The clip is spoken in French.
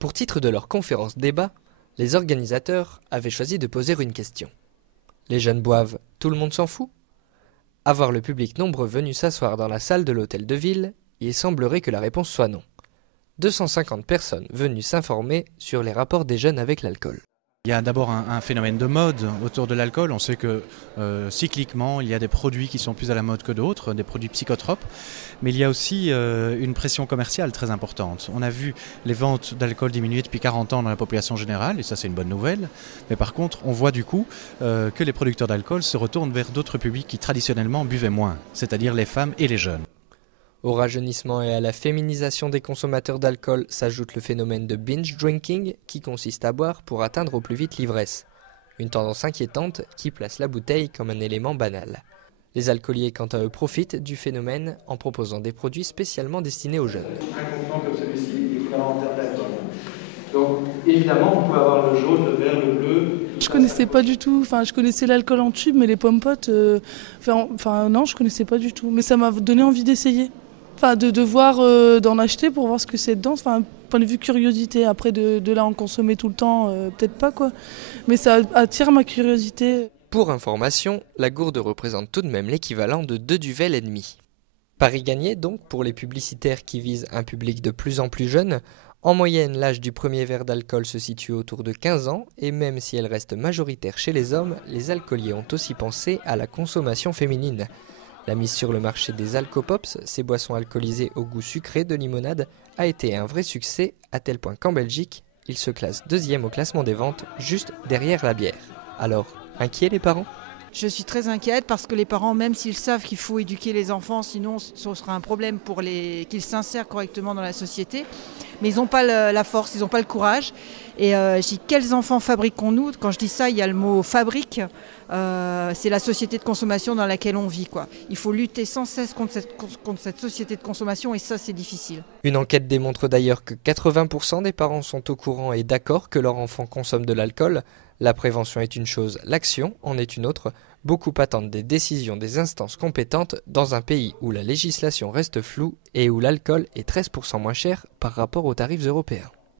Pour titre de leur conférence débat, les organisateurs avaient choisi de poser une question. Les jeunes boivent, tout le monde s'en fout? À voir le public nombreux venu s'asseoir dans la salle de l'hôtel de ville, il semblerait que la réponse soit non. 250 personnes venues s'informer sur les rapports des jeunes avec l'alcool. Il y a d'abord un phénomène de mode autour de l'alcool. On sait que cycliquement, il y a des produits qui sont plus à la mode que d'autres, des produits psychotropes. Mais il y a aussi une pression commerciale très importante. On a vu les ventes d'alcool diminuer depuis 40 ans dans la population générale, et ça c'est une bonne nouvelle. Mais par contre, on voit du coup que les producteurs d'alcool se retournent vers d'autres publics qui traditionnellement buvaient moins, c'est-à-dire les femmes et les jeunes. Au rajeunissement et à la féminisation des consommateurs d'alcool s'ajoute le phénomène de binge drinking qui consiste à boire pour atteindre au plus vite l'ivresse. Une tendance inquiétante qui place la bouteille comme un élément banal. Les alcooliers quant à eux profitent du phénomène en proposant des produits spécialement destinés aux jeunes. Un contenant comme celui-ci est fondamental d'alcool. Donc évidemment vous pouvez avoir le jaune, le vert, le bleu. Je connaissais pas du tout, je connaissais l'alcool en tube mais les pommes-potes, non je connaissais pas du tout. Mais ça m'a donné envie d'essayer. De voir, d'en acheter pour voir ce que c'est dedans, point de vue curiosité. Après de là en consommer tout le temps, peut-être pas quoi, mais ça attire ma curiosité. Pour information, la gourde représente tout de même l'équivalent de 2 duvels et demi. Pari gagné donc pour les publicitaires qui visent un public de plus en plus jeune. En moyenne, l'âge du premier verre d'alcool se situe autour de 15 ans et même si elle reste majoritaire chez les hommes, les alcooliers ont aussi pensé à la consommation féminine. La mise sur le marché des alcopops, ces boissons alcoolisées au goût sucré de limonade, a été un vrai succès, à tel point qu'en Belgique, il se classe 2e au classement des ventes, juste derrière la bière. Alors, inquiets les parents ? Je suis très inquiète parce que les parents, même s'ils savent qu'il faut éduquer les enfants, sinon ce sera un problème pour qu'ils s'insèrent correctement dans la société, mais ils n'ont pas la force, ils n'ont pas le courage. Et je dis, quels enfants fabriquons-nous? Quand je dis ça, il y a le mot fabrique. C'est la société de consommation dans laquelle on vit, quoi. Il faut lutter sans cesse contre cette société de consommation et ça c'est difficile. Une enquête démontre d'ailleurs que 80% des parents sont au courant et d'accord que leur enfant consomme de l'alcool. La prévention est une chose, l'action en est une autre. Beaucoup attendent des décisions des instances compétentes dans un pays où la législation reste floue et où l'alcool est 13% moins cher par rapport aux tarifs européens.